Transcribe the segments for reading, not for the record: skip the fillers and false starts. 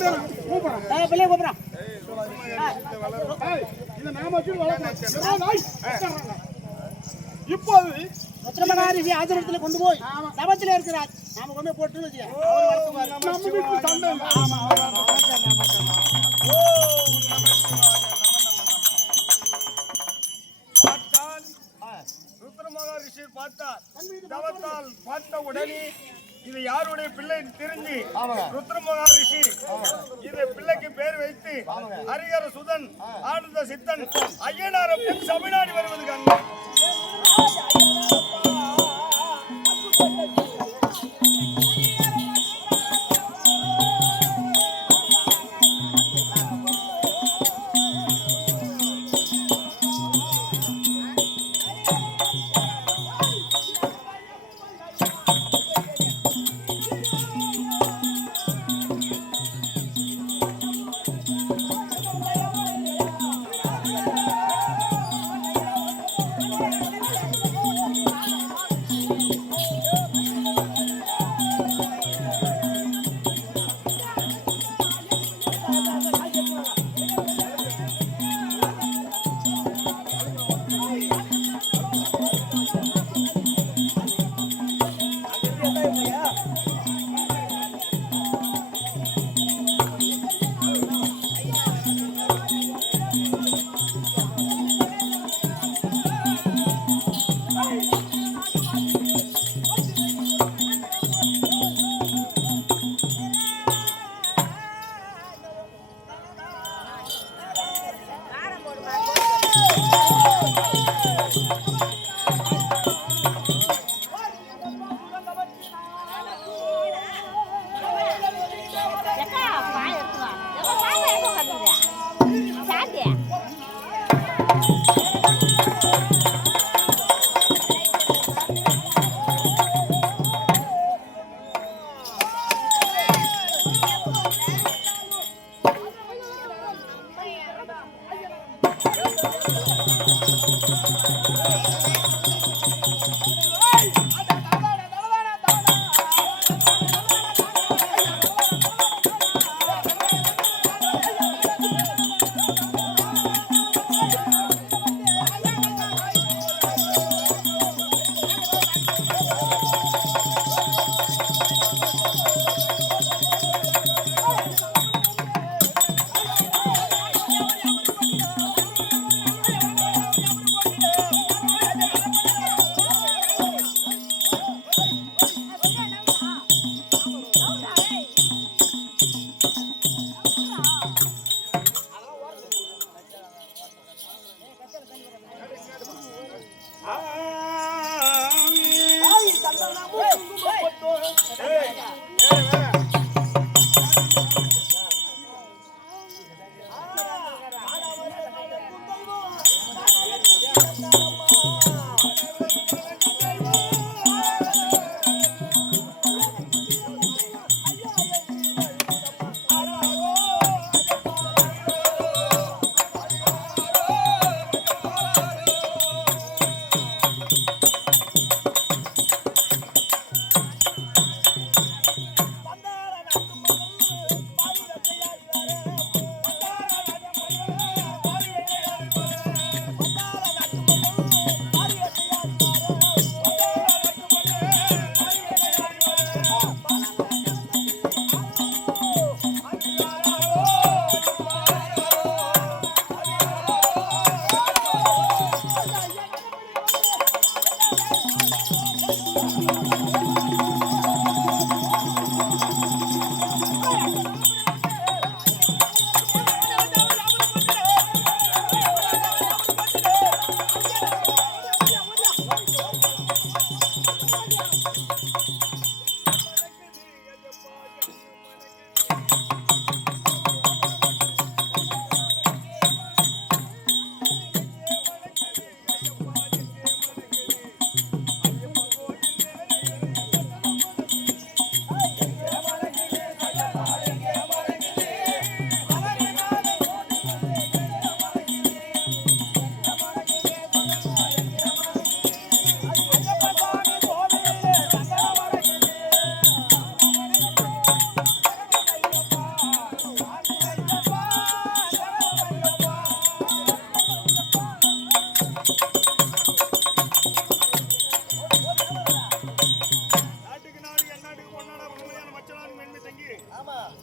பிள்ளைய கூப்பிடுறான். இப்போது ருத்ரமகாரிஷி ஆசிரமத்தில் கொண்டு போய் சபத்தில் இருக்கிறார். நாம கொண்டு போட்டு ருத்ரமகாரிஷி பார்த்தார். தவத்தால் பார்த்த உடனே இது யாருடைய பிள்ளை தெரிஞ்சு ருத்ரமகாரிஷி இது பிள்ளைக்கு பேர் வைத்து ஹரிஹர சுதன் ஆனந்த சித்தன் ஐயனார் தமிழ்நாடு வருவது கண்டு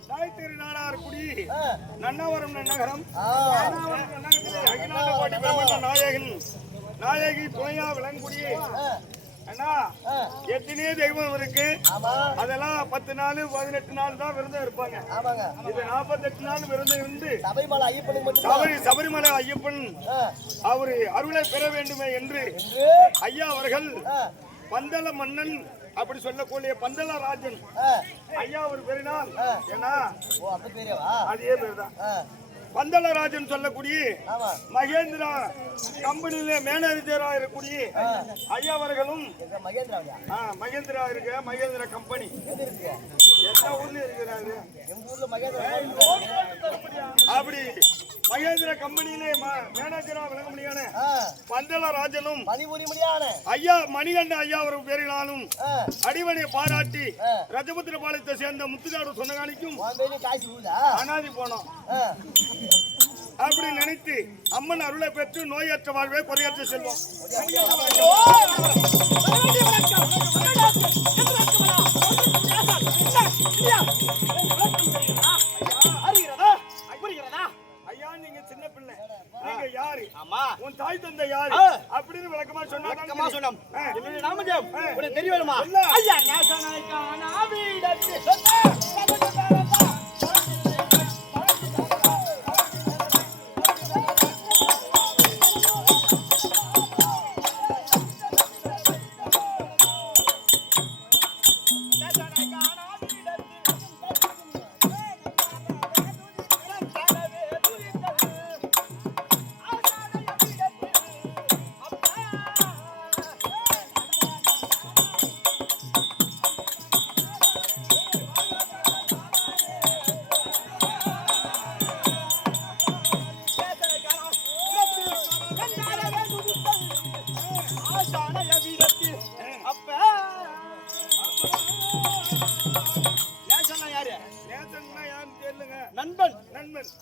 நாய்த்திரு நாடார் குடி நன்னவரம் நகரம் அகிலாண்ட கோடி பிரம்மண்ட நாயகி துணையா விளங்குடி அண்ணா எத்தனையோ தெய்வம் இருக்கு. அதெல்லாம் 10 நாள் 18 நாள் தான் விரதம் இருப்பாங்க. இது 48 நாள் விரதம் இருந்து சபரிமலை ஐயப்பன் அவரு அருளை பெற வேண்டுமே என்று ஐயா அவர்கள் பந்தள மன்னன் அப்படி சொல்லக்கூடிய பந்தள ராஜன் ஐயா ஒரு பெருநாள் ஏன்னா அதே பேருதான் பந்தளராஜன் சொல்லக்கூடிய மகேந்திரா கம்பெனியில மேனேஜரா இருக்கக்கூடிய ஐயா அவர்களும் மகேந்திரா இருக்க மகேந்திரா கம்பெனி எல்லா ஊர்லயும் இருக்கிறாரு. அப்படி மகேந்திர கம்பெனியிலே மேனேஜரா விளங்க முடியான பந்தளராஜனும் ஐயா மணிகண்ட ஐயா ஒரு பேரினாலும் அடிவனை பாராட்டி ரஜபுத்திர பாளையத்தை சேர்ந்த முத்துக்காடு சொன்னகாணிக்கும் அனாதி போனோம். அப்படி நினைத்து அம்மன் அருளை பெற்று நோயற்ற வாழ்வை குறையற்ற செல்வோம். ஐயா நீங்க சின்ன பிள்ளை, நீங்க யாரு, உன் தாய் தந்தை யாரு அப்படின்னு விளக்கமா சொன்னோம். நாமதேவ் தெரிய வேணுமா?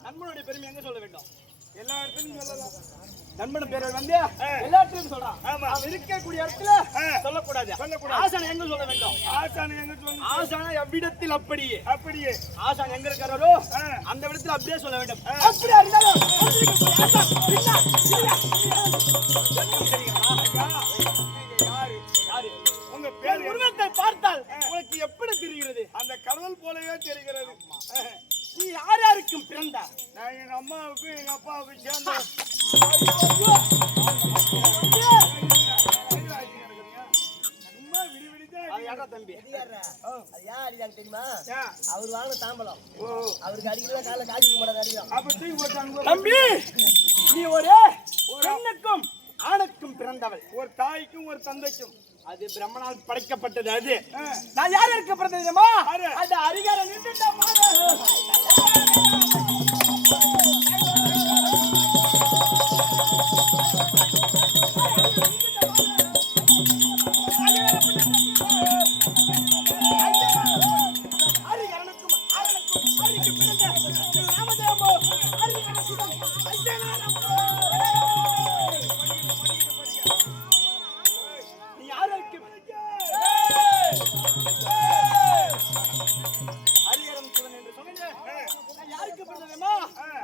நண்பனுடைய பெருமை எங்க சொல்ல வேண்டும்? எல்லா இடத்துலயும் சொல்லலாம். நண்பன் பேர் வந்து எல்லா இடத்துலயும் சொல்றான். அவன் இருக்கக்கூடிய இடத்துல சொல்லக்கூடாது. ஆசான் எங்க சொல்ல வேண்டும்? ஆசான எவ்விடத்தில் அப்படியே ஆசான் எங்க இருக்கிறாரோ அந்த இடத்துல அப்படியே சொல்ல வேண்டும். அப்படியே இருந்தாலும் உங்க பேர் உருவத்தை பார்த்தால் உனக்கு எப்படி தெரிகிறது? அந்த கடவுள் போலவே தெரிகிறது. நீ யாருக்கும் பிறந்தா? நான் எங்க அம்மாவுக்கு எங்க அப்பாவுக்கு சேர்ந்த சும்மா விடிவிடிதான் தம்பி. தெரியுமா அவர் வாங்க தாம்பலம் அவருக்கு அடிக்கலாம் கால காட்சிக்க மாட்டாங்க. தம்பி நீ ஒரு பெண்ணுக்கும் ஆணுக்கும் பிறந்தவள், ஒரு தாய்க்கும் ஒரு தந்தைக்கும். அது பிரம்மனால் படைக்கப்பட்டது. அது நான் யார் இருக்க பிறந்ததுமா? அது அரிகாரம்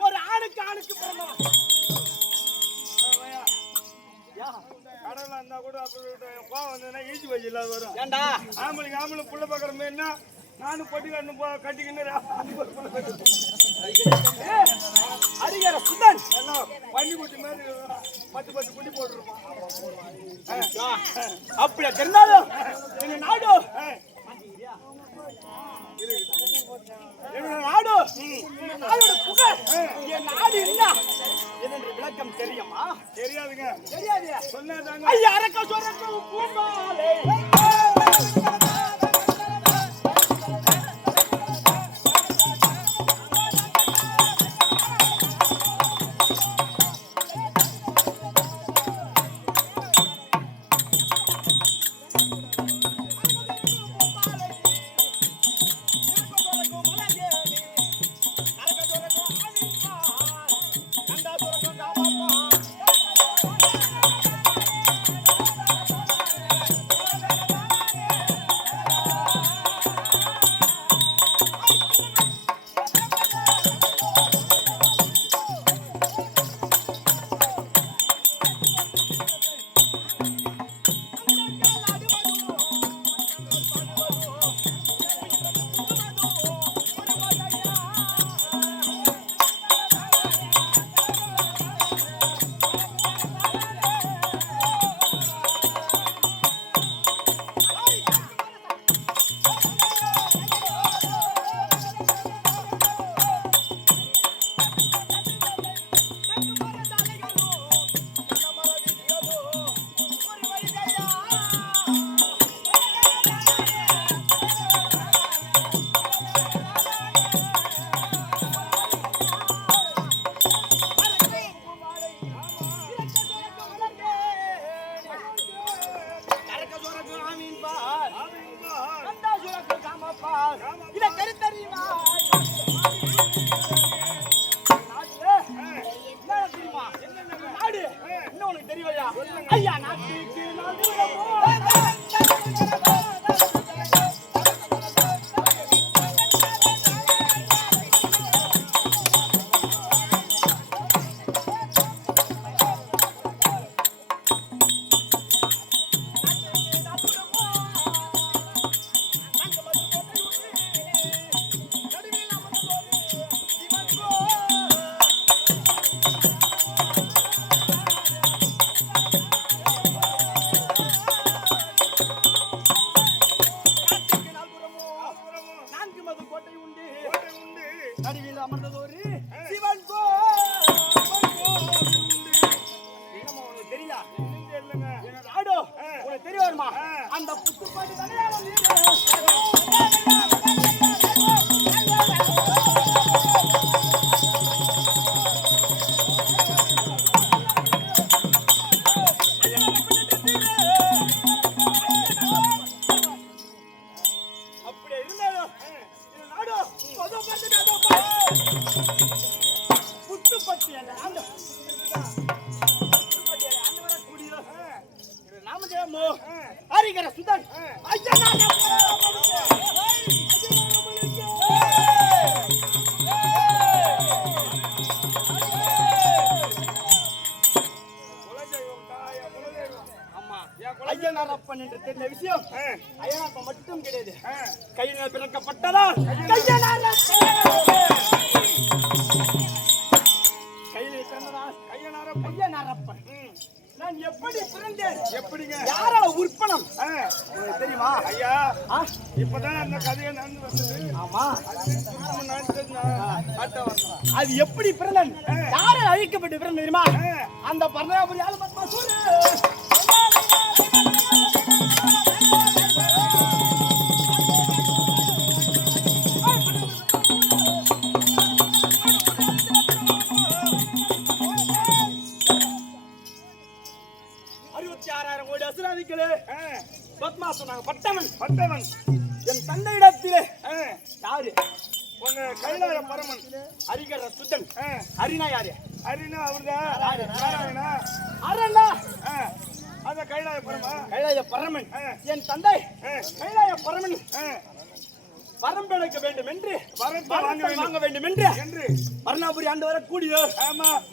ஒரு ஆணுக்கு ஆணுக்கு பிறந்தவன். கடவுளா இருந்தா கூட கோவம் வந்ததுன்னா ஈஜி வச்சு இல்லாத வரும். ஏண்டா ஆம்பளைங்க புள்ள பாக்குற மாதிரினா நானும் பொட்டி கட்டிக்கின்னு அடிக்கிற சுதன் எல்லாம் பள்ளி குட்டி மாதிரி 10 குட்டி போட்டுருப்பான். அப்படியா தெரிந்தாலும் எங்க நாடு நாடோட புகழ் என் நாடு இல்ல என்று விளக்கம் தெரியுமா? தெரியாதுங்க. தெரியாது சொன்னாதாங்க. ஐயா அரக்க சொரக்க பூமாலே வடிவில் அமர்ந்ததொரு சிவன் தெரியல ஆடோ உனக்கு தெரிய வருமா அந்த புத்துப்பாட்டு தானே ஹரிகர சுதன் ஐயனாரப்பன் என்று தெரிந்த விஷயம் ஐயனாரப்பன் மட்டும் கிடையாது கையினால் பிறக்கப்பட்டதா கையிலே பிறந்ததா ஐயனாரப்பன் நான் எப்படி பிறந்தேன் எப்படிங்க யாரால உற்பனம் தெரியுமா ஐயா இப்பதான் அந்த கதையை நடந்து வந்தது ஆமா அது எப்படி பிறந்தன் யாரால் அழிக்கப்பட்டு பிறந்த தெரியுமா அந்த பர்ணாபுரி ஆளுமத்மா சொல்லு பட்டவன் என் தந்தையிடத்திலே யாரு உங்க கைலாய பரமன் ஹரிகர சுத்தன் ஹரினா யாரு ஹரினா அவர்தான் அரண்ணா அந்த கைலாய பரமன் என் தந்தை கைலாய பரமன் வரம்பெடுக்க வேண்டும் என்று வாங்க வேண்டும் என்று பர்ணாபுரி ஆண்டு வர கூடிய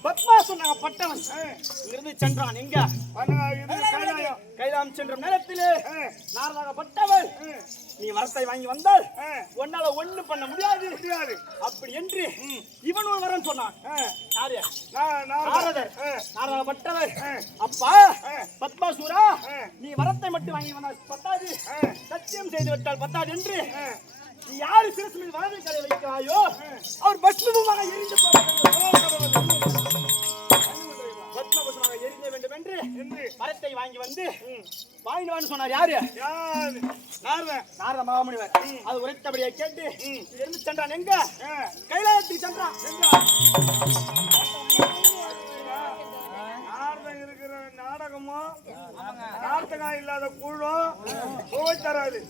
பத்மாசன் பட்டவன் இங்கிருந்து சென்றான் எங்க கைலாயம் சென்ற நேரத்திலே நாரதாகப்பட்டவன் நீ வரத்தை வாங்கி வந்தால் உன்னால ஒண்ணு பண்ண முடியாது அப்படி என்று இவன் ஒரு வரம் சொன்னான் யாரு நாரதாகப்பட்டவர் அப்பா பத்மாசூரா நீ வரத்தை மட்டும் வாங்கி வந்தால் பத்தாது சத்தியம் செய்து விட்டால் பத்தாது என்று யாரு சிரசு மீது வலது கரை வைக்கிறாயோ அவர் பஸ்மமாக எரிந்து பத்மபூஷணமாக எரிஞ்ச வேண்டும் என்று மரத்தை வாங்கி வந்து வாங்கிடுவான்னு சொன்னார் யாரு நாரத மகாமுனிவர் அது உரைத்தபடியை கேட்டு இருந்து சென்றான் எங்க கைலாயத்துக்கு சென்றான் இருக்கிற நாடகமோ நாடகா இல்லாத குழும் தராது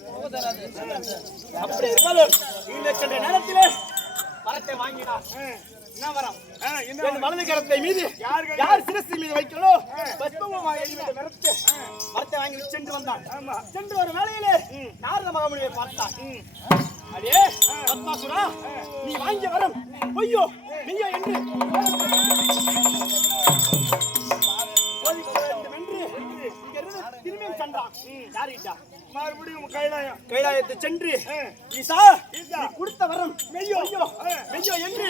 அப்படி இருந்தாலும் இந்த சென்ற நேரத்திலே வரத்தை வாங்கினார் என்ன வரம் வலது கரத்தை மீது யார் சிரசு மீது வைக்கணும் வரத்தை வாங்கி சென்று வந்தான் சென்று ஒரு வேளையிலே நாரத மகாமுனியை பார்த்தான் அடே பத்மாசுரா நீ வாங்கிய வரம் பொய்யோ மெய்யோ என்று திரும்பி சென்றான் யாருக்கிட்ட மறுபடியும் கைலாயத்தை சென்று ஈசா கொடுத்த வரம் மெய்யோ மெய்யோ என்று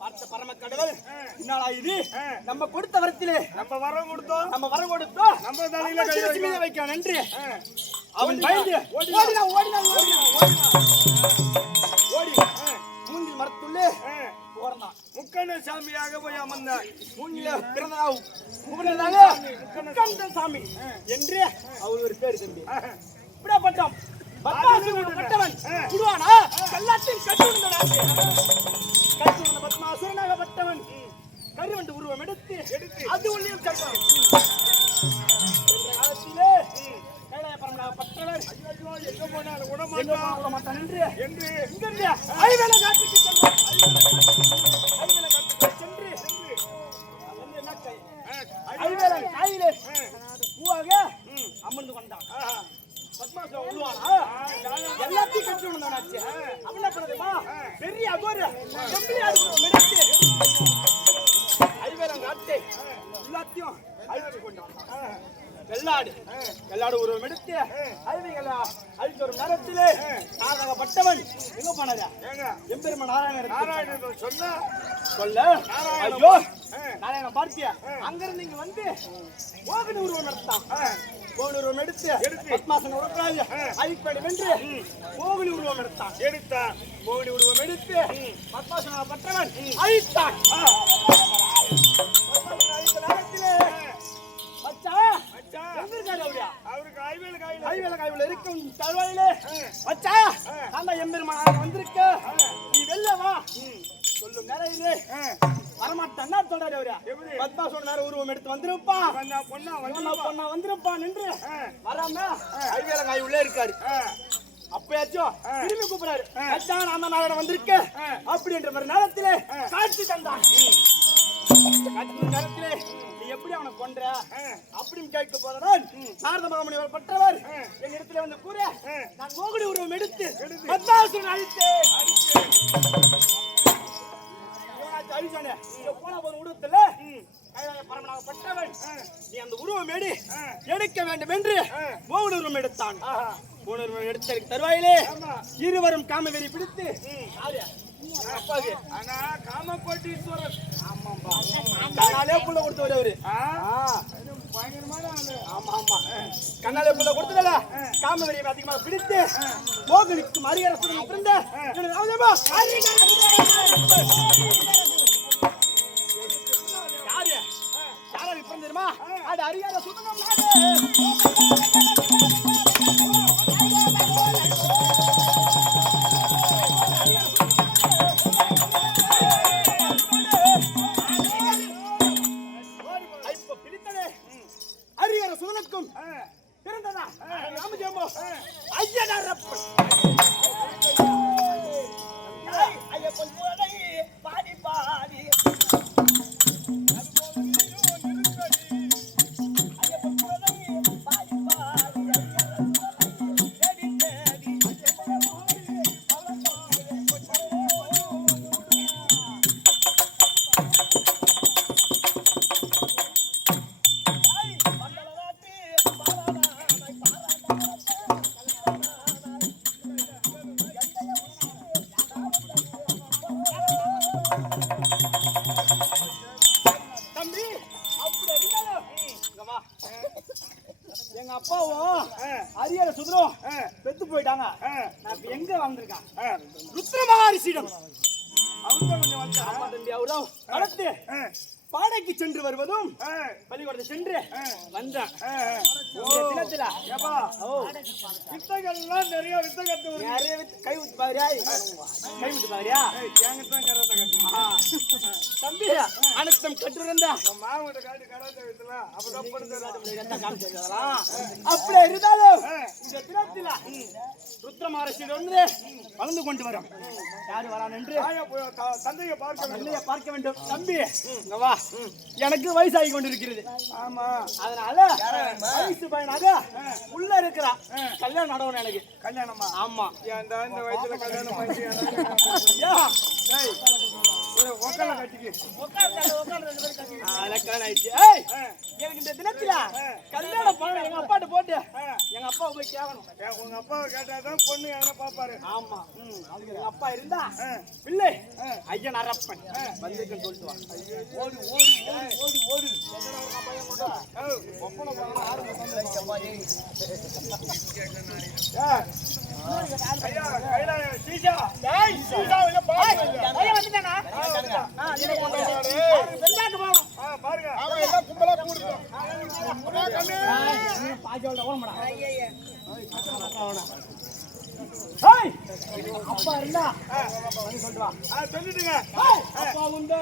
பார்த்த பரம கடவுள் இது நம்ம கொடுத்த வரத்திலே நம்ம வரம் கொடுத்தோம் நம்ம தலையில கையில வைக்கலாம் என்று அவன் பயந்து ஓடினா மூங்கில் மரத்துள்ளே முக்கண்ண சாமியாக போய் அமர்ந்தார் மூங்கில பிறந்ததாக முக்கண்ண சாமி என்று அவர் ஒரு பேர் தம்பி இப்படிப்பட்டவன் குடுவானா எல்லாத்தையும் கட்டி பத்மாசுரனாகப்பட்டவன் கருவண்டு உருவம் எடுத்து அது உள்ளியும் காலத்திலே கைலாய பரமனாகப்பட்டவர் எங்க போனாலும் விடமாட்டான் என்று இங்கிருந்து ஐவேல காட்டுக்கு சென்றார் கையிலே பூவாக அமர்ந்து கொண்டான் பத்மாசுரன் உருவானா எல்லாத்தையும் கட்டி வந்தாச்சு அவன் என்ன பண்ணதுமா பெரிய அகோர ஐவேலம் காட்டு எல்லாத்தையும் அழிச்சு கொண்டான் வெள்ளாடு உருவம் எடுத்து அழிவுகளை அழித்து வரும் நேரத்திலே நாராயணப்பட்டவன் எங்க போனாரு எம்பெருமா நாராயணன் சொல்ல ஐயோ நாராயணன் பார்த்தியா அங்கிருந்து இங்க வந்து மோகினி உருவம் நடத்தான் கோவில் உருவம் எடுத்து பத்மாசன உருவாக அழிக்க வேண்டும் என்று கோவில் உருவம் எடுத்தான். கோவில் உருவம் எடுத்து பத்மாசன பற்றவன் அழித்தான். அழித்த நேரத்திலே அவருக்கு ஐவேல காய்வில் இருக்கும் தருவாயிலே மச்சா அந்த எம்பெருமான வந்திருக்க நீ வெளில வா சொல்லும் நேரையிலே வரமாட்டான் சொல்றாரு அவரு. பத்மாசோட நேரம் உருவம் எடுத்து வந்திருப்பான் பொண்ணா வந்திருப்பான் என்று வராம ஐவேல காய் உள்ளே இருக்காரு. அப்பயாச்சும் திரும்பி கூப்பிடாரு மச்சான் அந்த நாளோட வந்திருக்க அப்படின்ற மாதிரி நேரத்திலே காட்சி தந்தான். நேரத்திலே நீ எப்படி அவனை கொன்ற அப்படின்னு கேட்க போதான் நாரத மகாமுனிவர் பற்றவர் எங்க இடத்துல வந்து கூற நான் மோகினி உருவம் எடுத்து பத்மாசுரன் அழிச்சேன் போன ஒரு உருவத்துல பரமனாக பற்றவன் நீ அந்த உருவம் எடுக்க வேண்டும் என்று மோகினி உருவம் எடுத்தான். எடுத்ததுக்கு தருவாயிலே இருவரும் காமவெறி பிடித்து காமகோட்டீஸ்வரர் கண்ணாலே புள்ள கொடுத்தவர் அவரு. கண்ணாலே புள்ள கொடுத்ததுல காமவெறியை அதிகமாக பிடித்து மோகினிக்கும் அரிகரசுடன் பிறந்த யாரு பிறந்திருமா அது அரிகரசுடன் பிறந்ததா ராமஜெயமோ ஐயனாரப்பன் ஐயப்பன் போதை பாடி பாடி ஐயப்பன் போதை பாடி பாடி எங்க அப்பாவும் அரியர சுந்தரம் பெத்து போயிட்டாங்க. நான் இப்ப எங்க வந்திருக்கேன் ருத்ர மகரிஷியிடம். அவர்தான் வளர்த்து பாடைக்கு சென்று வருவதும் பள்ளிக்கூடத்தை சென்று வந்தான். வித்தகள்லாம் நிறைய வித்த கத்து கை விட்டு பாரியா தம்பி அனைத்தும் கட்டுறா மாவட்ட காட்டு கராத்தே வித்தலாம் அப்படியே இருந்தாலும் இந்த தினத்தில ருத்ர மகரிஷியிடம் வந்து வளர்ந்து கொண்டு வரும். யாரு வரான் என்று தந்தையை பார்க்க வேண்டும். தம்பி வா, எனக்கு வயசாகி கொண்டிருக்கிறது. ஆமா, அதனால வயசு பையனாக உள்ள இருக்கிறா கல்யாணம் நடவணும். எனக்கு கல்யாணமா? ஆமா. இந்த வயசுல கல்யாணம் எனக்கு இந்த தினத்தில கல்யாணம் பண்ண எங்க அப்பாட்ட போட்டு எங்க அப்பா போய் கேட்கணும். உங்க அப்பாவை கேட்டாதான் பொண்ணு என்ன பாப்பாரு. ஆமா, அதுக்கு எங்க அப்பா இருந்தா பிள்ளை ஐயன் அரப்பன் வந்திருக்குன்னு சொல்லிட்டு வா. ஓடு ஓடு ஓடு ஓடு அப்பா இருந்தா சொல்லிட்டு வா. சொல்லிட்டுங்க அப்பா உண்டு.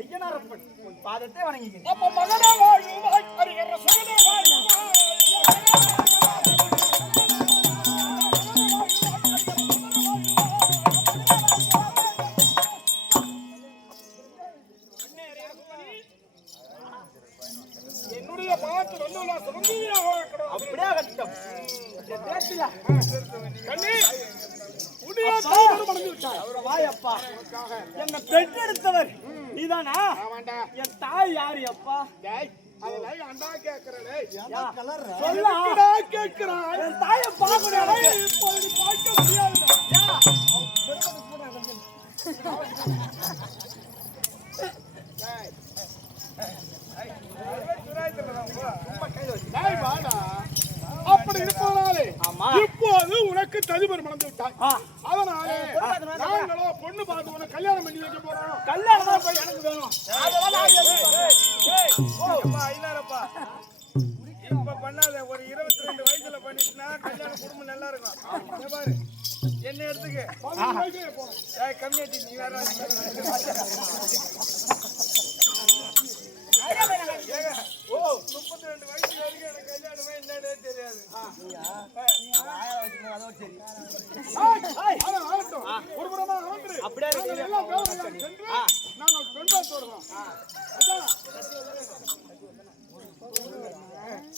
ஐயனாரப்பன் உன் பாதத்தை வணங்குகிறேன். அப்ப மகனே வாழ்வாய் ஹரிகர சுதனே வாழ்வாய். என்னுடைய பாட்டு வந்து அப்படியே கட்டம் பேசல கண்ணி வாயப்பா என்ன பெற்றெடுத்தவர் நீதானா? என் தாய் யாரு அப்பா? அண்டா கேக்குறே சொல்ல கேக்குறான். என் தாயை பார்க்க முடியாது. அப்படி இருப்பதாலே இப்போது உனக்கு ததிபர் மணந்து விட்டாய். அதனாலே நாங்களோ பொண்ணு பார்த்து உனக்கு கல்யாணம் பண்ணி வைக்க போறோம். கல்யாணம் போய் எனக்கு வேணும். ஐநாரப்பா இப்ப பண்ணாத ஒரு 22 வயசுல பண்ணிட்டுனா கல்யாண குடும்பம் நல்லா இருக்கும். பாரு என்ன எடுத்துக்க கம்மியாட்டி நீ வேற 32 வயசு வரைக்கும் எனக்கு கல்யாணமே என்னன்னே தெரியாது. ஒரு புறமா அப்படியே நாங்கள் பெண் பார்த்து வருவோம்.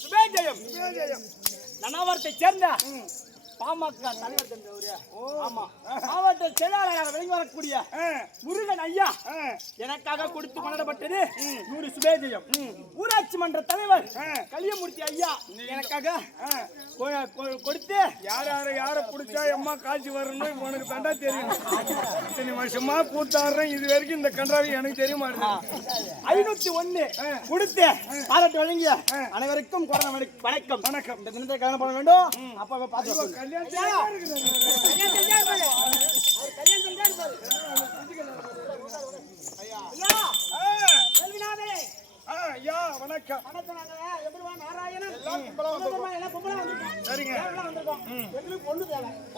சுபேஜயம் சுபேஜயம் நனாவரத்தை சேர்ந்த பாமக தலைவர் தந்தவரு. ஆமா மாவட்ட செயலாளராக விளங்கி வரக்கூடிய முருகன் ஐயா எனக்காக கொடுத்து கொண்டாடப்பட்டது 100 சுபேஜயம். ஊராட்சி மன்ற தலைவர் கலியமூர்த்தி ஐயா எனக்காக கொடுத்து யார புடிச்சா எம்மா காட்சி வரணும் உனக்கு தண்டா தெரியும். இத்தனை வருஷமா கூத்தாடுறேன் இது வரைக்கும் இந்த கன்றாவி எனக்கு தெரிய மாட்டேன். 501 கொடுத்து பாராட்டு வழங்கிய அனைவருக்கும் வணக்கம் வணக்கம். இந்த தினத்தை கல்யாணம் பண்ண வேண்டும். அப்பா பார்த்து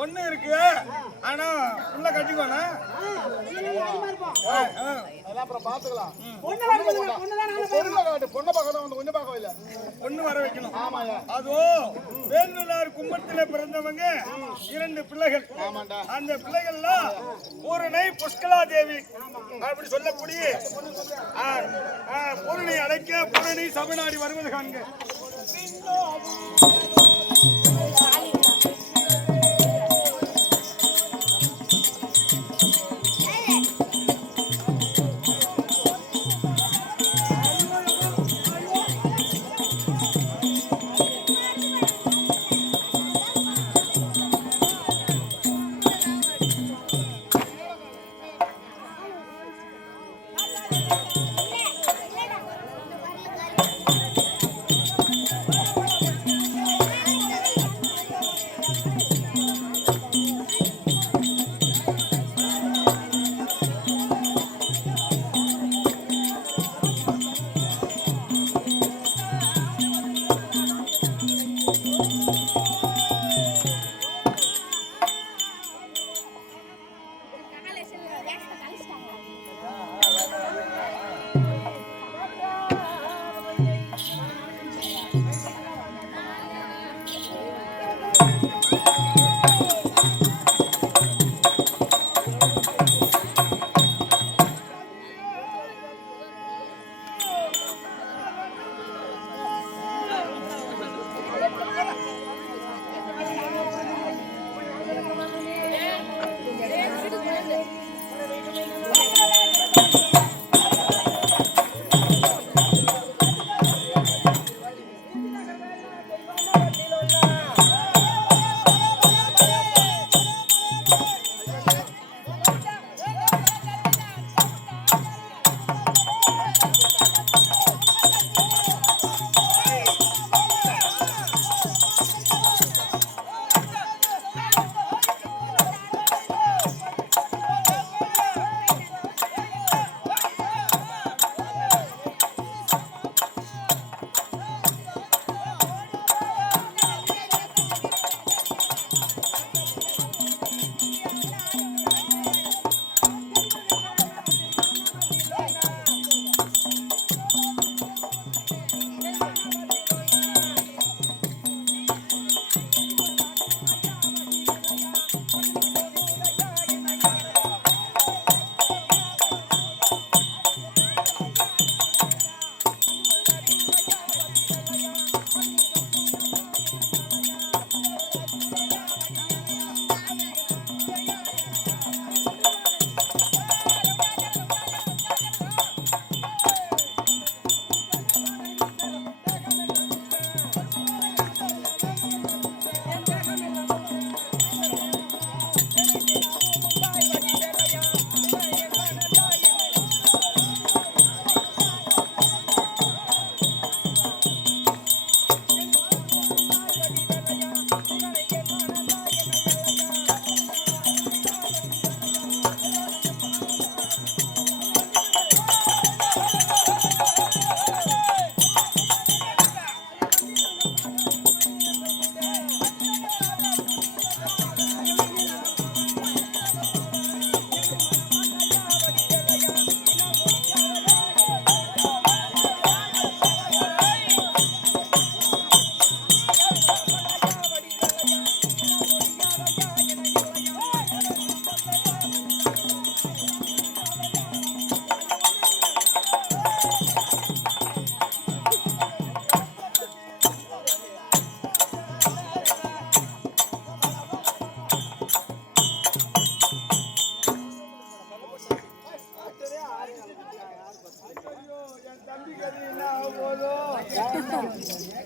ஒண்ணு இருக்கு ஆனா உள்ள கட்டிக்கோனா அப்புறம் பாத்துக்கலாம். பொண்ணு வர வைக்கணும். அதோ வேலுநார் கும்பத்தில பிறந்தவங்க 2 பிள்ளைகள். அந்த பிள்ளைகள்லாம் பூரணை புஷ்கலா தேவி அப்படி சொல்லக்கூடிய பூரணி அடைக்க பூரணி சபைநாடி வருவது காண்க.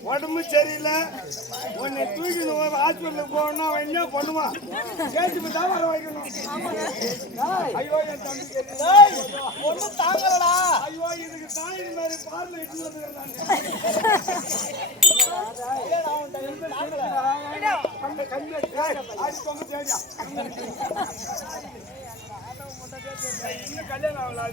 உடம்பு சரியில்லை உன்னை தூக்கிட்டு ஹாஸ்பிட்டலுக்கு போகணும்னா அவன் என்ன பண்ணுவான் கேட்டு தான் வர வைக்கணும். ஐயோ என் தம்பி ஒண்ணு தாங்கலடா. ஐயோ இதுக்கு தான் இது மாதிரி பார்ல இட்டு இன்னும் கல்யாணம் ஆகல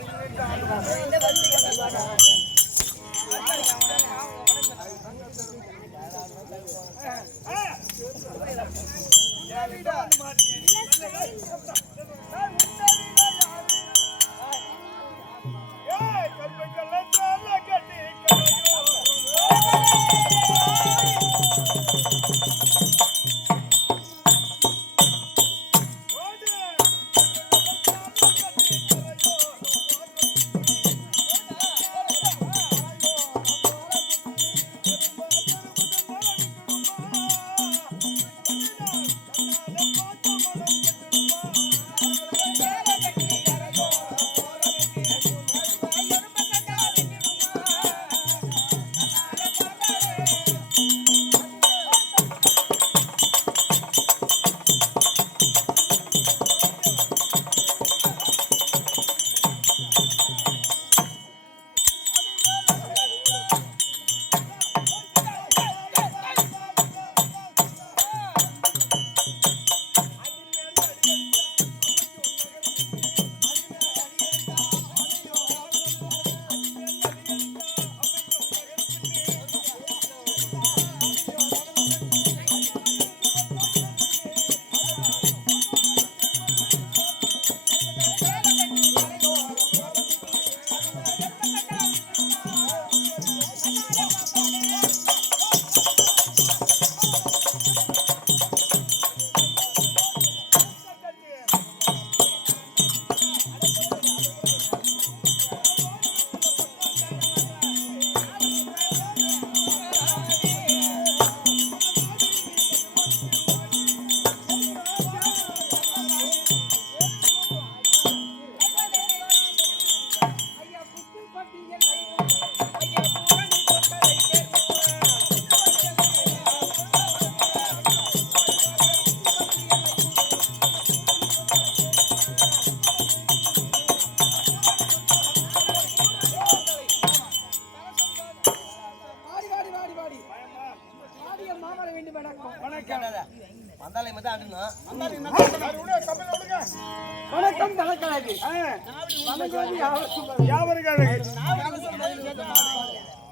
வணக்கம் தனக்கழகு.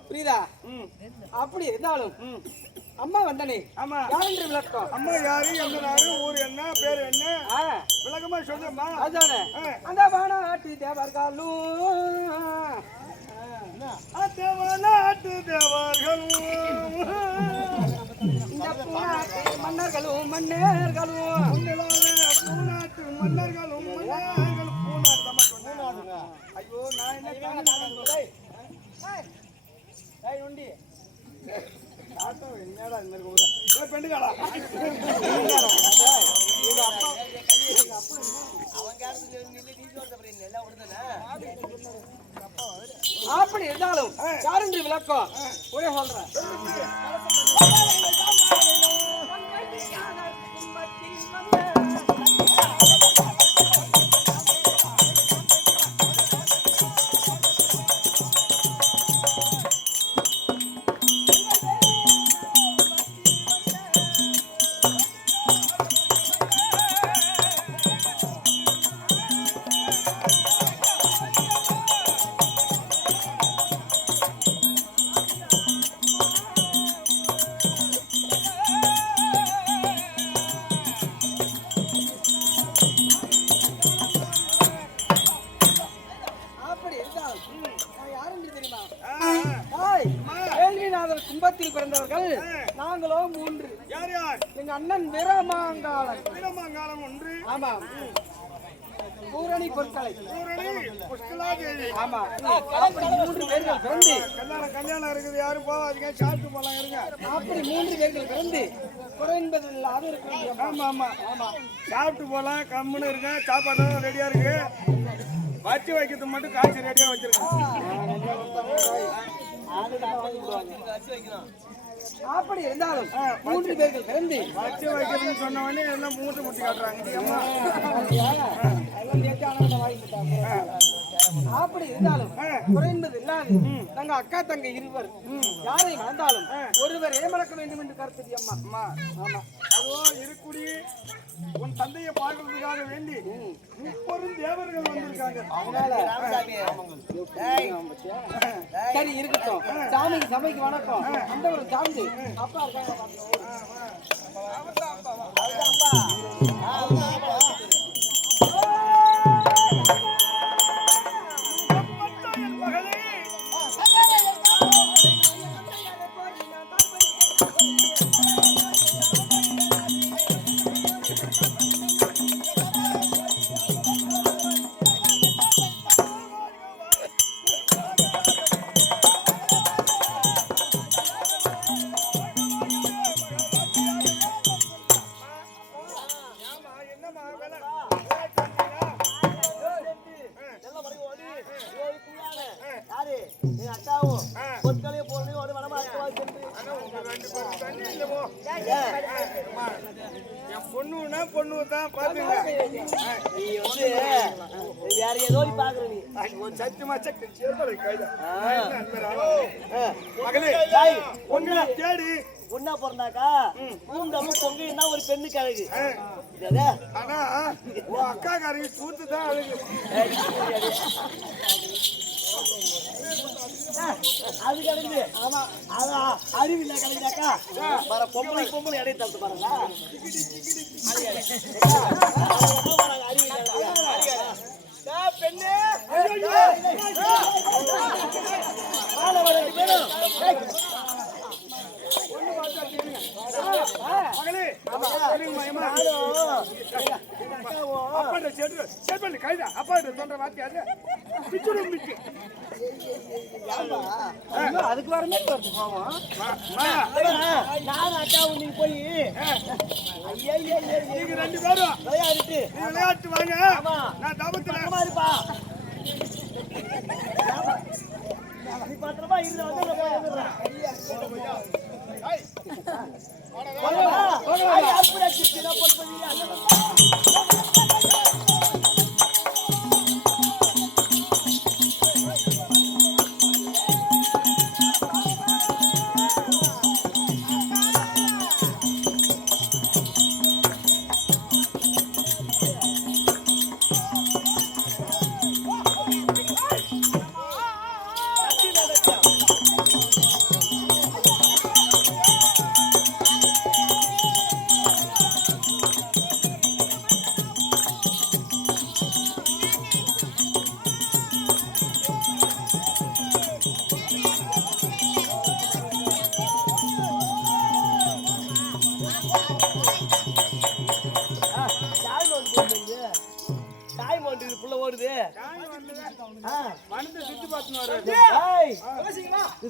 புரியுதா? அப்படி இருந்தாலும் அம்மா வந்தனே யாரென்று விளக்கம்? அம்மா யாரு, எந்த நாடு, ஊர் என்ன, பேர் என்ன, விளக்கமா சொல்லுமா. அதானே அந்த வானாட்டு தேவர்களும் நாட்டு தேவர்களும் இந்த பூநாட்டு மன்னர்களும் மன்னர்களும் பூநாட்டு மன்னர்களும் மன்னர்களும் பூநாட்டு. ஐயோ நான் என்ன நொண்டி என்னடா இந்த மாதிரி பெண்டுகாடா அப்படி இருந்தாலும் யாரென்று விளக்கம் ஒரே சொல்றேன். கும்பத்தில் பிறந்தவர்கள் நாங்களோ 3. யார் யார்? எங்க அண்ணன் வீரமாங்காளன். வீரமாங்காளன் 1. ஆமா. பூரணி பொற்களை. பூரணி புஷ்கலாதேவி. ஆமா. அப்படி 3 பேர்கள் பிறந்து கல்யாணம் இருக்குது, யாரும் போவாதீங்க, சாப்பிட்டு போலாம் இருங்க. அப்படி 3 பேர்கள் பிறந்து குறை என்பது இல்லாத இருக்கிறது. ஆமா ஆமா ஆமா, சாப்பிட்டு போலாம், கம்முன்னு இருங்க, சாப்பாடு ரெடியா இருக்கு, வச்சு வைக்கிறது மட்டும் காய்ச்சி ரெடியா வச்சிருக்கேன். அப்படி இருந்தாலும் 3 பேர்கள் பிறந்து வச்சு வைக்கிறதுன்னு சொன்ன உடனே எல்லாம் மூட்டை முட்டி காட்டுறாங்க. அப்படி இருந்தாலும் குறைந்தது இல்லாது நாங்க அக்கா தங்க இருவர் யாரை வந்தாலும் ஒருவர் ஏமலக்க வேண்டும் என்று கருத்து அம்மா. ஆமா, அதோ இருக்குடி உன் தந்தையை பார்க்கறதுக்காக வேண்டி 30 தேவர்கள் வந்திருக்காங்க. சரி இருக்கட்டும், சாமிக்கு சபைக்கு வணக்கம். அந்த ஒரு சாமி அப்பா இருக்காங்க. பொண்ணுன்னா பொண்ணு தான் பாத்துங்க. நீ வந்து வேற ஏதோ பாக்குற நீ சத்தியமா மகளே பொண்ணு தேடி பொண்ணா பிறந்தாக்கா பூந்தமும் பொங்கையும் ஒரு பெண்ணுக்கு அழகு. ஆனா உன் அக்காக்காரங்க தூத்து தான் அழகு. அது கிடைக்குது. ஆமா, அதான் அறிவில்லை கிடைக்குதாக்கா. வர பொம்பளை பொம்பளை இடையை தடுத்து பாருங்க. அதுக்கு வரமே போவோம். நானும் அக்காவும் நீங்க போய் நீங்க 2 பேரும் விளையாட்டு வாங்க. நான் தாபத்துல இருப்பா. நீ பத்திரமா இருந்து வந்து சுத்தி பார்த்து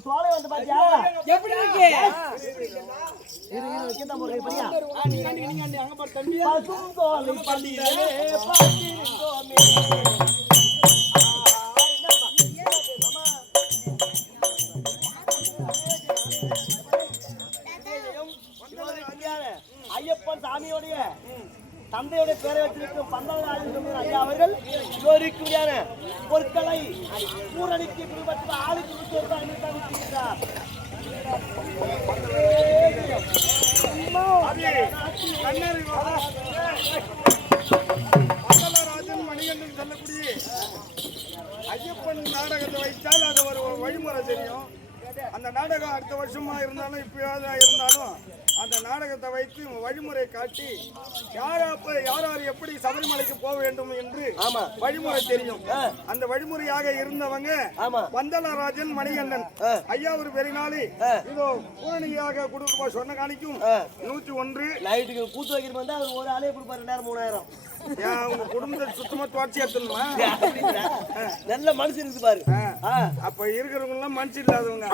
சோலை வந்து பாத்தியா எப்படி இருக்கு? ஐயப்பன் சாமியோடைய தந்தையுடைய பேரை வச்சிருக்கும் 12,000 ஐயா அவர்கள் யோரிக்குடியான பொருட்களை பூரணிக்கு குடும்பத்தில் ஆளுக்கு அனுப்பியிருக்கிறார். ராஜன் மணிகண்டன் சொல்லக்கூடிய ஐயப்பன் நாடகத்தை வைத்தால் அது ஒரு வழிமுறை தெரியும். அந்த நாடகம் அடுத்த வருஷமா இருந்தாலும் இப்பயாவது இருந்தாலும் அந்த நாடகத்தை வைத்து வழிமுறை காட்டி யார் எப்படி சபரிமலைக்கு போக வேண்டும் என்று வழிமுறை தெரியும். அந்த வழிமுறையாக இருந்தவங்க பந்தலராஜன் மணிகண்டன் ஐயா ஒரு பெரியநாளி இதோ பூரணியாக கொடுக்க சொன்ன காணிக்கும் 101 நைட்டுக்கு கூத்து வைக்கிற வந்து அவர் ஒரு ஆளே கொடுப்பாரு 2000 3000. உங்க குடும்பத்தை சுத்தமா துவச்சி எடுத்துணுமா? நல்ல மனுஷன் இருக்கு பாரு. அப்ப இருக்கிறவங்க எல்லாம் மனுஷன் இல்லாதவங்க.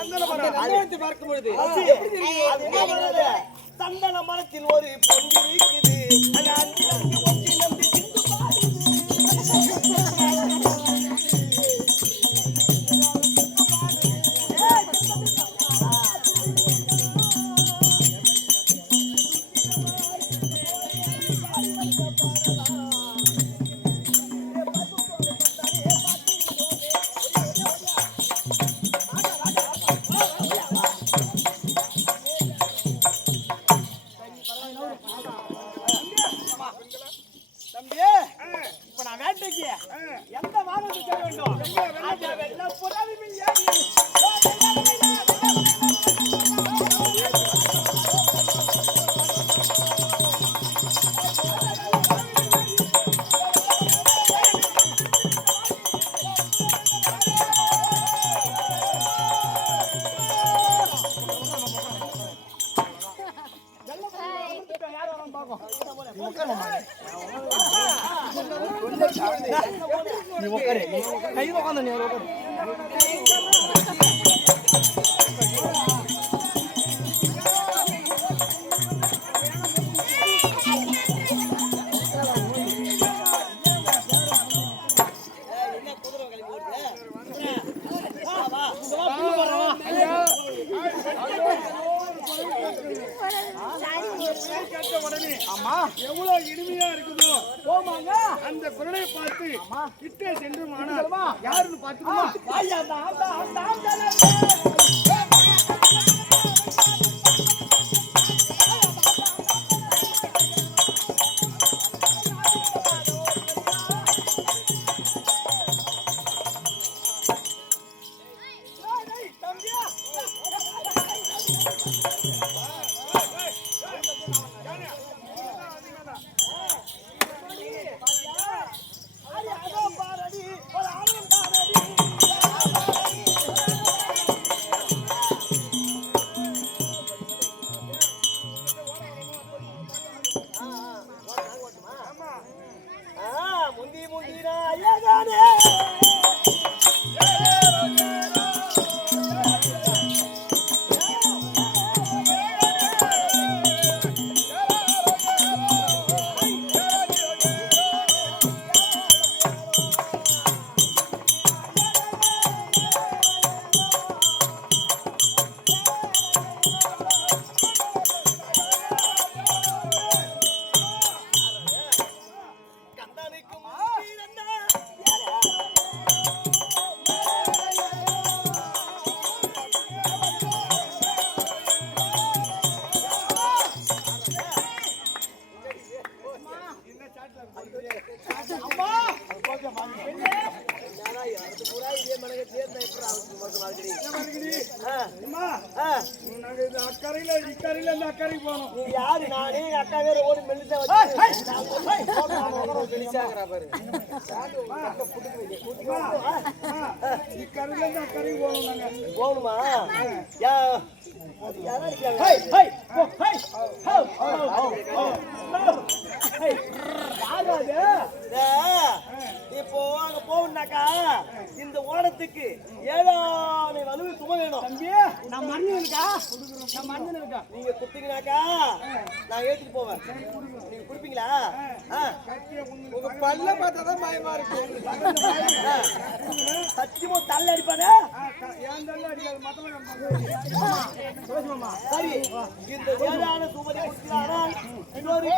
பார்க்கும் பொழுது அது என்ன பண்ணுது? சந்தன மரத்தில் ஒரு பொங்கி இருக்குது. அது அஞ்சு ஒட்டி நம்பி சிந்து எந்த வாகனத்தை செல்ல வேண்டும்? புறாவின் ஏறி நீ உட்காரு, கையில் உட்காந்து நீ உட்காரு. ஆமா எவ்வளவு இனிமையா இருக்குதோ போமாங்க அந்த குரலை பார்த்து கிட்டே சென்று யாருன்னு பார்த்துமா முந்தி முந்தினா ஐயாதானே அக்கறையில இக்கறையில இந்த அக்கறைக்கு போனோம். நீ யாரு? நானே அக்கா வேற ஓடி மெல்லிசா இக்கறையில இருந்து அக்கறைக்கு போனோம். நாங்க போகணுமா? இப்போ அங்க போகணும்னாக்கா இந்த ஓடத்துக்கு 7 வலுவு சும வேணும். நான் மண்ணு இருக்கா? நீங்க குடுத்தீங்கனாக்கா நான் ஏத்துட்டு போவேன். நீங்க குடுப்பீங்களா? உங்க பல்ல பார்த்தாதான் பயமா இருக்கு. சத்தியமா தள்ள அடிப்பானே. ஏன் தள்ள அடிக்காது? சரி, இந்த 7 சுமதி குடுத்தீங்கன்னா இன்னொரு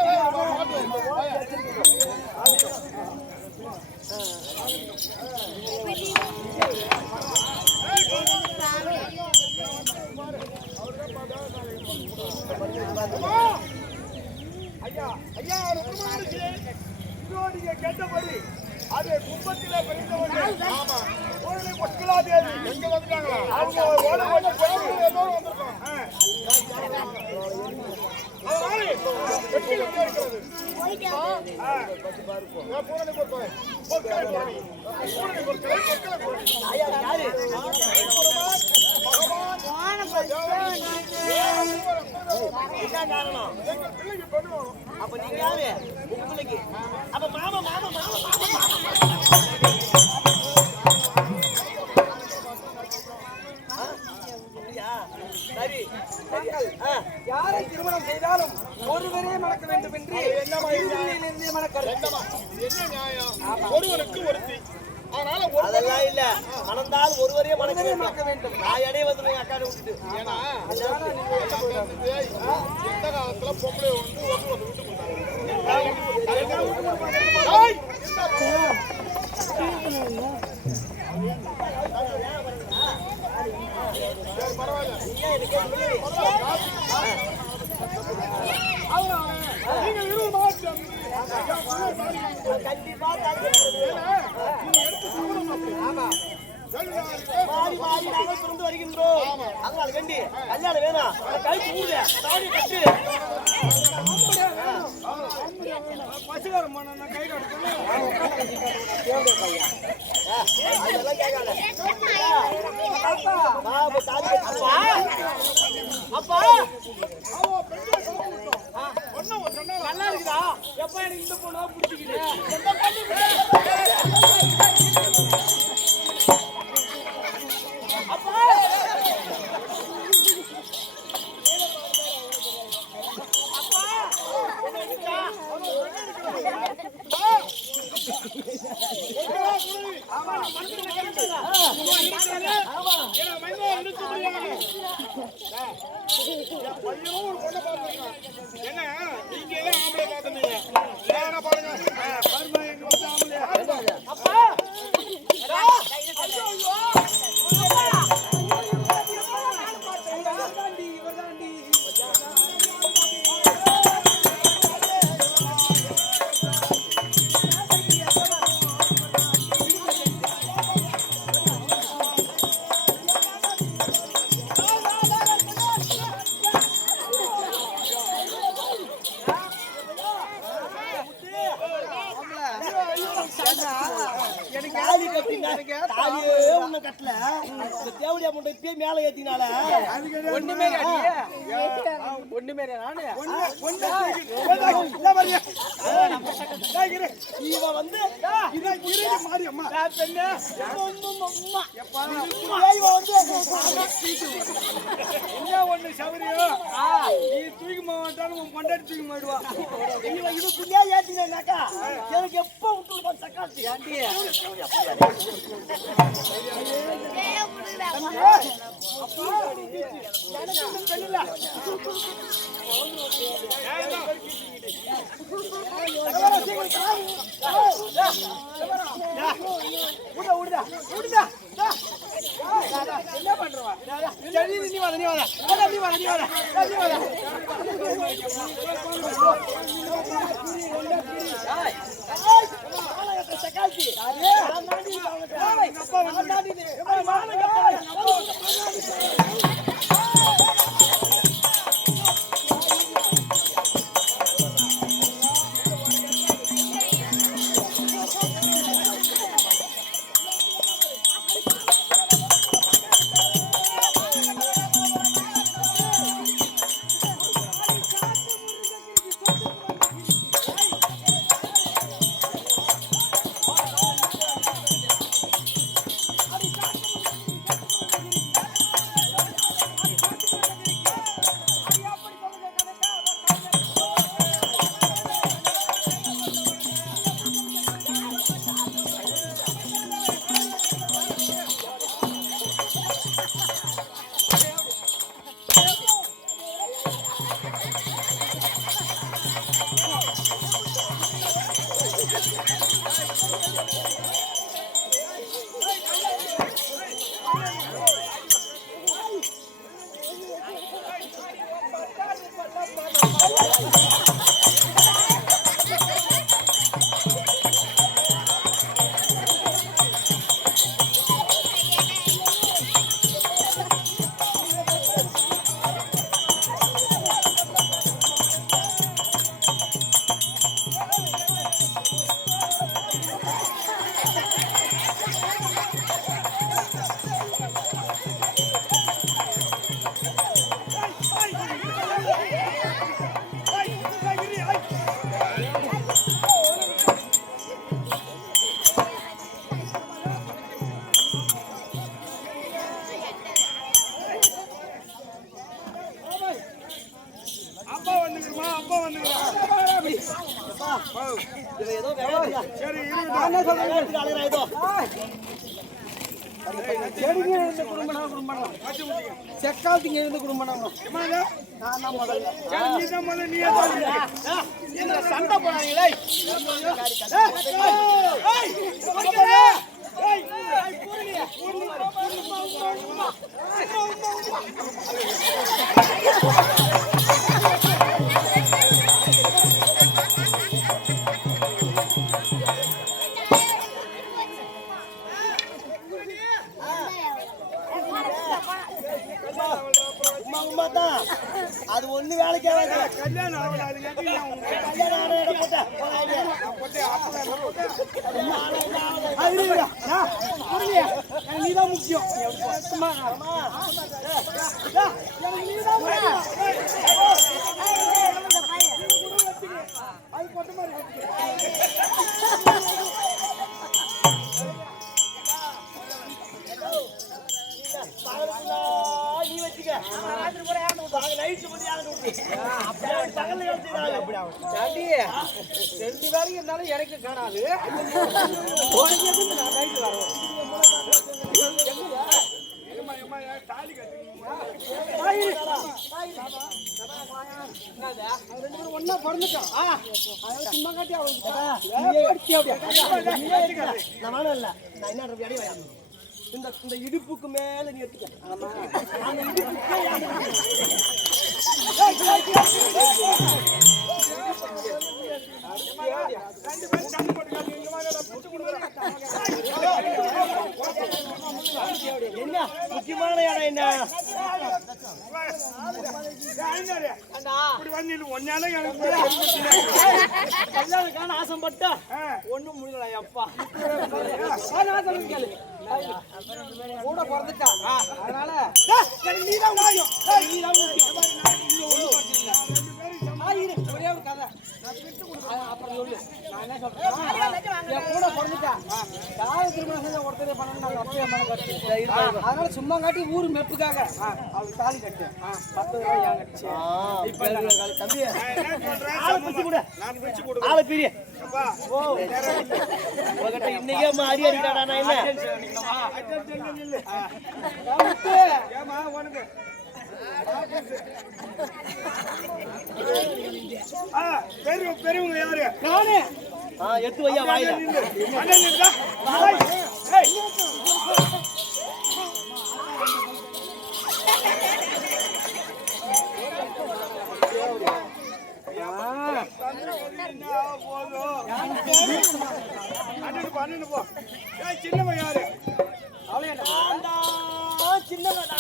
ஐயா ஐயா நீங்க கேட்டபடி அது கும்பத்தில பிறந்தவர்கள். ஆமா, ஓடலை பொற்களாதேவி எங்க வந்துட்டாங்களா? அவங்க ஓடலை எல்லாரும் வந்திருக்கோம். அப்ப நீங்க யாரு? உங்க பிள்ளைக்கு அப்ப மாமா மாமா மாமா மாமா மாமா மணக்க வேண்டும் என்று இருந்தே மணக்கிறது. என்ன நியாயம்? ஒருவனுக்கு ஒருத்தி. அதனால அதெல்லாம் இல்ல, மணந்தால் ஒருவரே மணக்க வேண்டும். நான் இடையே வந்து அக்கா விட்டுட்டு ஏன்னா எந்த காலத்துல பொம்பளை வந்து ஒன்று விட்டு வருகின்றோம். அதனால வேண்டி கல்யாணம் வேணாம், கழிச்சு ஊரு தாடி கட்டு பசுகாரமான கை அப்பா நல்லா இருக்குதா? எப்ப எனக்கு இந்த பொண்ணா பிடிச்சிக்கிது? என்ன நீங்க எல்லாம் ஆம்பளை பாத்துனீங்க, என்ன பாருங்க மருமகன் எங்க வந்து ஆம்பளை. அப்பா மேல ஏத்தினால ஒண்ணுமே நானு இவன் வந்து மாரியம்மா ஒண்ணு சவரியோ நீ தூக்கி மாட்டாலும் உன் கொண்டாடி தூக்கி மாடுவா. இவன் இதுக்குள்ளே ஏத்தினாக்கா எனக்கு எப்ப விட்டு சக்காத்தி ஆண்டி என்ன பண்றவா? நீ வர சக்காத்தி இவன் ஏதோ வேலையா சரி அழகா ஏதோ செடிங்க இருந்து குடும்பம் செக்காலத்துங்க இருந்து குடும்பம் நான் முதல்ல என்ன சண்டை போறாங்களே அது ஒண்ணு வேலைக்கு கல்யாணம் ஆகல நீதான் முக்கியம் நீ வச்சுக்க நைட்டு ரெண்டு வேலைக்கு இருந்தாலும் எனக்கு காணாது நைட்டு வரும் ஒன்னா பிறந்துட்டோம் சும்மா காட்டி இந்த இடுப்புக்கு மேல நீ எடுத்துக்க என்ன முக்கியமான இடம் என்ன கல்யாணம் ஆசைப்பட்ட ஒண்ணும் முடியல அப்பா கூட பிறந்துட்டா அதனால ஒரே ஒரு கதை அப்புறம் சொல்லு நான் என்ன சொல்றேன் என் கூட பிறந்துட்டா யாரு திருமணம் செஞ்ச ஒருத்தரே பண்ணணும் நாங்க அப்பயே மன கட்டு அதனால சும்மா காட்டி ஊரு மெப்புக்காக அவளுக்கு தாலி கட்டு 10 ரூபாய் ஏன் கட்டுச்சு இப்ப தம்பி ஆளை பிரிய இன்னைக்கே அடி அடிக்கிறாடா நான் என்ன பெரியவங்க யாரு நானே எத்து வையா வாயில சின்னவன் யாரு சின்னவன்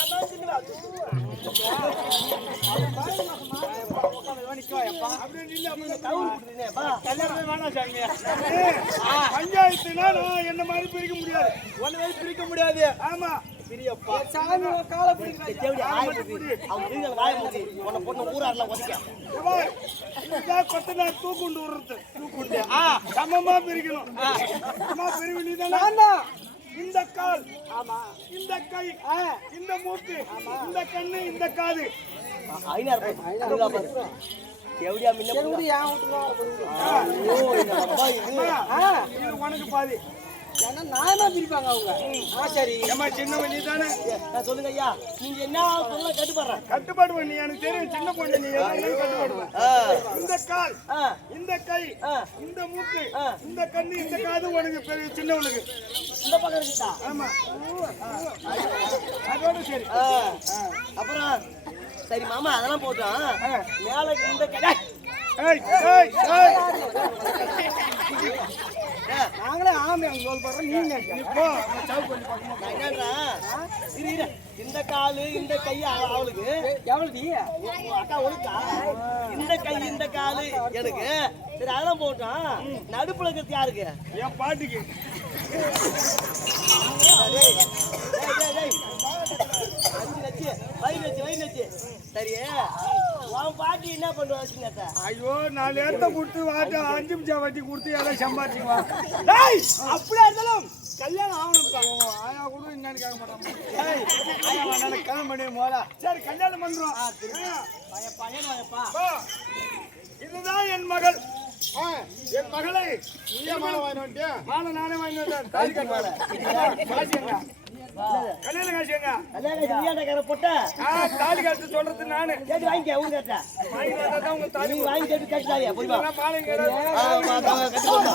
பஞ்சாயத்துனா என்ன மாதிரி பிரிக்க முடியாது ஒன்னு பிரிக்க முடியாது ஆமா சாமி காலை கொத்தனார் தூக்குண்டு விடுறது தூக்குண்டு சமமா பிரிக்கணும் பிரிவு நீதான் இந்த கால் இந்த கை இந்த மூக்கு இந்த கண்ணு இந்த காது உனக்கு பாதி நாயமா பிரிப்பாங்க அவங்க சரி சின்னவன் நீ தானே சொல்லுங்க ஐயா நீங்க என்ன கட்டுப்படுறேன் கட்டுப்பாடுவேன் நீ எனக்கு தெரியும் சின்ன பொண்ணு நீ கட்டுப்பாடுவேன் இந்த கால் இந்த கை இந்த மூக்கு இந்த கண்ணு இந்த காது உனக்கு பெரிய சின்னவனுக்கு இந்த பக்கம் இருக்குதா ஆமா அதோட சரி அப்புறம் சரி மாமா அதெல்லாம் போட்டோம் மேல இந்த கடை நாங்களே ஆமை அவங்க கோல் போடுறோம் நீங்க இந்த காலு இந்த கை அவளுக்கு எவ்வளவு அக்கா ஒழுக்கா இந்த கை இந்த காலு எனக்கு சரி அதெல்லாம் போட்டோம் நடுப்புல இருக்கிறது யாருக்கு என் பாட்டுக்கு சரி உன் பாட்டி என்ன பண்ணுவாங்க ஐயோ 4 இடத்த கொடுத்து வாட்டு 5 நிமிஷம் வட்டி கொடுத்து எல்லாம் சம்பாதிச்சுக்குவான் அப்படியா இருந்தாலும் கல்யாணம் ஆகணும் ஆயா கூட என்னன்னு கேட்க மாட்டான் கல்யாணம் பண்ணி போல சரி கல்யாணம் பண்றோம் இதுதான் என் மகள் என் மகளை நீயே மாலை வாங்கிட்டு வந்துட்டியா? மாலை நானே வாங்கிட்டு வந்தேன். தாலி கட்டு மாலை. காசு எங்க? கல்யாண காசு எங்க? கல்யாண காசு நீயாண்டா கரை போட்ட? தாலி கட்டு சொல்றது நானு. கேட்டு வாங்கிக்க, ஊரு கேட்ட. வாங்கி வந்தாதான் உங்க தாலி. நீ வாங்கி கேட்டு கட்டுதாரியா, போய் வா. இதெல்லாம் மாலை எங்க இருக்கு? ஆமா, கட்டி போடுமா.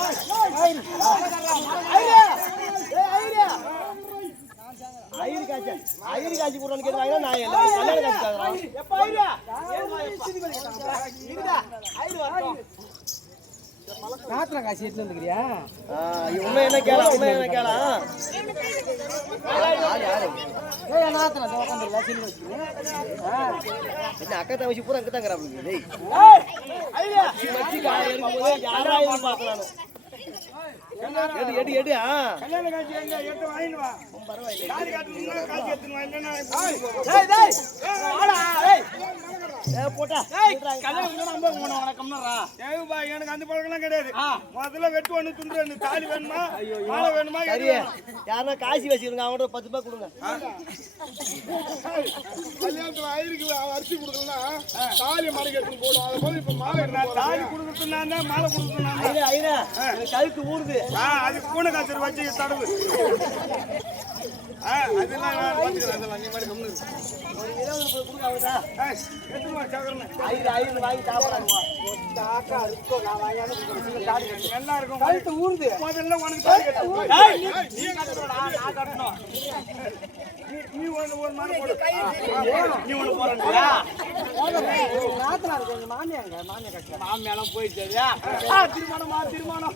ஐயரு காட்சி போடுறான்னு கேட்டு வாங்கினா நான் இல்லை. கல்யாண காட்சி காக்குறான். நாத்திர காசு எடுத்து வந்துக்கிறியா? உண்மை என்ன கேளா, உண்மை என்ன கேளா. ஏய் நாத்திர உட்காந்துல சின்ன வச்சு. என்ன அக்கா தங்கச்சி பூரா அங்கே தாங்கிறா அப்படி. மச்சி காலை எடுக்கும்போது யாராவது பார்க்கலான்னு. எடு எடு. கல்யாண காசு எங்க? எடுத்து வாங்கிட்டு வா. பரவாயில்லை. தாலி கட்டணும்னா காசு எடுத்துன்னு வா. இல்லைன்னா போட்டா ஏவுபா, எனக்கு அந்த பழக்கம்லாம் கிடையாது. முதல்ல வெட்டு ஒண்ணு துண்டு ஒண்ணு. தாலி வேணுமா மாலை வேணுமா? சரி, யாருன்னா காசி வச்சுருங்க, அவங்கள்ட்ட 10 ரூபாய் கொடுங்க. கல்யாணத்துல ஐயருக்கு அரிசி கொடுக்கணும்னா தாலி மாலை எடுத்துன்னு போடும். அதை போல இப்ப மாலை தாலி கொடுக்கணும்னா மாலை கொடுக்கணும். ஐயா கழுத்து ஊறுது. அதுக்கு பூனை காய்ச்சல் வச்சு தடவு. அதெல்லாம் நான் பாத்துக்கிறேன். அதெல்லாம் நீ மாதிரி கம்முனு ஒரு 20 கொடுங்க அவங்கள்ட்ட. எடுத்துன்னு வா சகரனை. ஐயரு வாங்கி சாப்பிடாங்க. நல்லா இருக்கும். கழுத்து ஊறுது. முதல்ல உனக்கு தாலி கட்டணும். நீ கட்டணும்டா, நான் கட்டணும். நீ ஒரு மாலை போடு. நீ ஒண்ணு போறா. நாத்திர இருக்கு எங்க மாமியாங்க. மாமியா கட்ட மாமியாலாம் போயிடுச்சு. திருமணமா திருமணம்.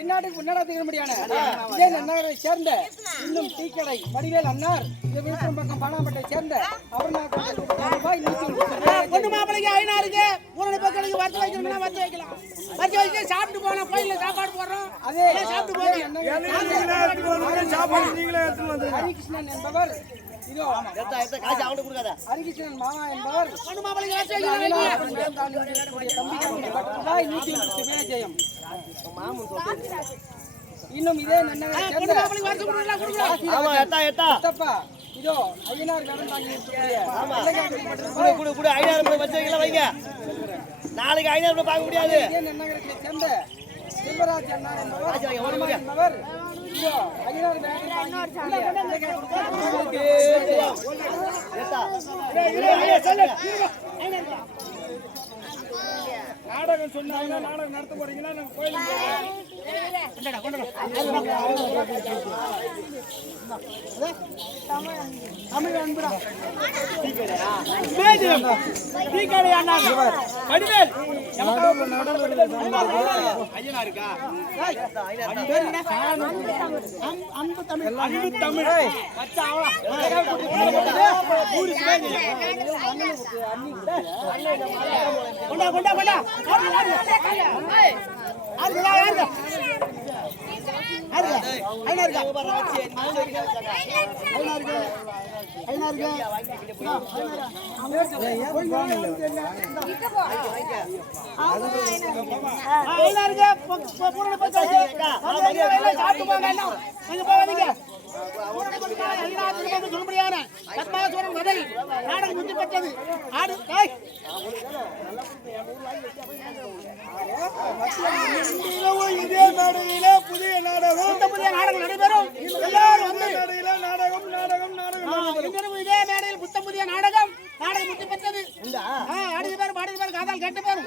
என்னாட்டுக்கு முன்னாடி திகழ முடியான இதே நன்னகரை சேர்ந்த இன்னும் டீ கடை வடிவேல் அன்னார் இந்த விழுப்புரம் பக்கம் பானாம்பட்டை சேர்ந்த பொண்ணு மாப்பிளைக்கு 500 இருக்கு. மூணு பக்கத்துக்கு வச்சு வைக்கணும்னா வச்சு வைக்கலாம். வச்சு வச்சு சாப்பிட்டு போனா கோயில்ல சாப்பாடு போடுறோம். அதே சாப்பிட்டு போங்க. ஹரிகிருஷ்ணன் என்பவர் இதோ காசு அவன்கிட்ட கொடுக்காத. ஹரிகிருஷ்ணன் மாமா என்பவர் பொண்ணு மாப்பிளைக்கு வச்சு வைக்கலாம். ஜெயம் இன்னும் இதே நன்னகரை பொண்ணு மாப்பிளைக்கு வச்சு கொடுக்கலாம் கொடுக்கலாம். ஆமா, எட்டா சேர்ந்தப்பா இதோ ஐயனார் கடன் தாங்கி குடு 5000 ரூபாய் வச்சு வைக்கலாம் வைங்க. நாளைக்கு 5000 ரூபாய் பார்க்க முடியாது. இதே நன்னகரத்தை சேர்ந்த செல்வராஜ் அண்ணா என்பவர் இதோ ஐயனார் நாடகம் சொன்னாங்க. நாடகம் நடத்த போறீங்களா? நாங்க கோயிலுக்கு தமிழ் அன்புடா அன்பு தமிழ் கொண்டா கொண்டா கொண்டா நாடகம் முற்றி பெற்றது. இதே மேடையிலே புதிய நாடகம் நடைபெறும். எல்லாரும் வந்து மேடையில நாடகம் நாடகம் நாடகம் இதே மேடையில் புத்தம் புதிய நாடகம் முற்றி பெற்றது. அடுத்த பேர் பாடுற பேர் காதால் கேட்ட பேரும்